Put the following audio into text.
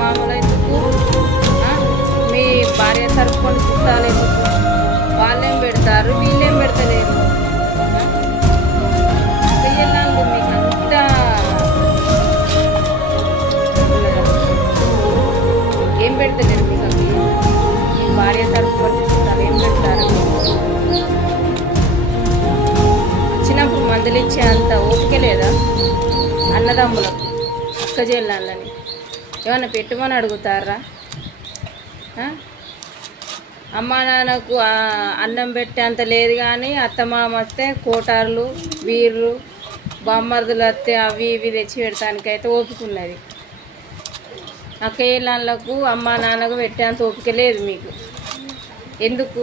మామూలు ఎందుకు? మీ భార్య తరపుకొని చుట్టాలు ఎందుకు? వాళ్ళేం పెడతారు, వీళ్ళేం పెడతలేరు. చెయ్యాలండి మీకు అంతా ఏం పెడతలేరు మీకు అవి. మీ భార్య తరపుకొని చుట్టాలు ఏం పెడతారు? వచ్చినప్పుడు మందులు ఇచ్చే అంత ఓపిక లేదా అన్నదమ్ములకు, అక్క చెల్లెళ్ళని? ఏమన్నా పెట్టుమని అడుగుతారా? అమ్మా నాన్నకు అన్నం పెట్టే అంత లేదు, కానీ అత్తమామ వస్తే కోటార్లు బీర్లు బామ్మర్దులు వస్తే అవి ఇవి తెచ్చి పెడతానికైతే ఓపిక ఉన్నది. అక్క చెల్లెళ్ళకు అమ్మా నాన్నకు పెట్టేంత ఓపిక లేదు మీకు. ఎందుకు?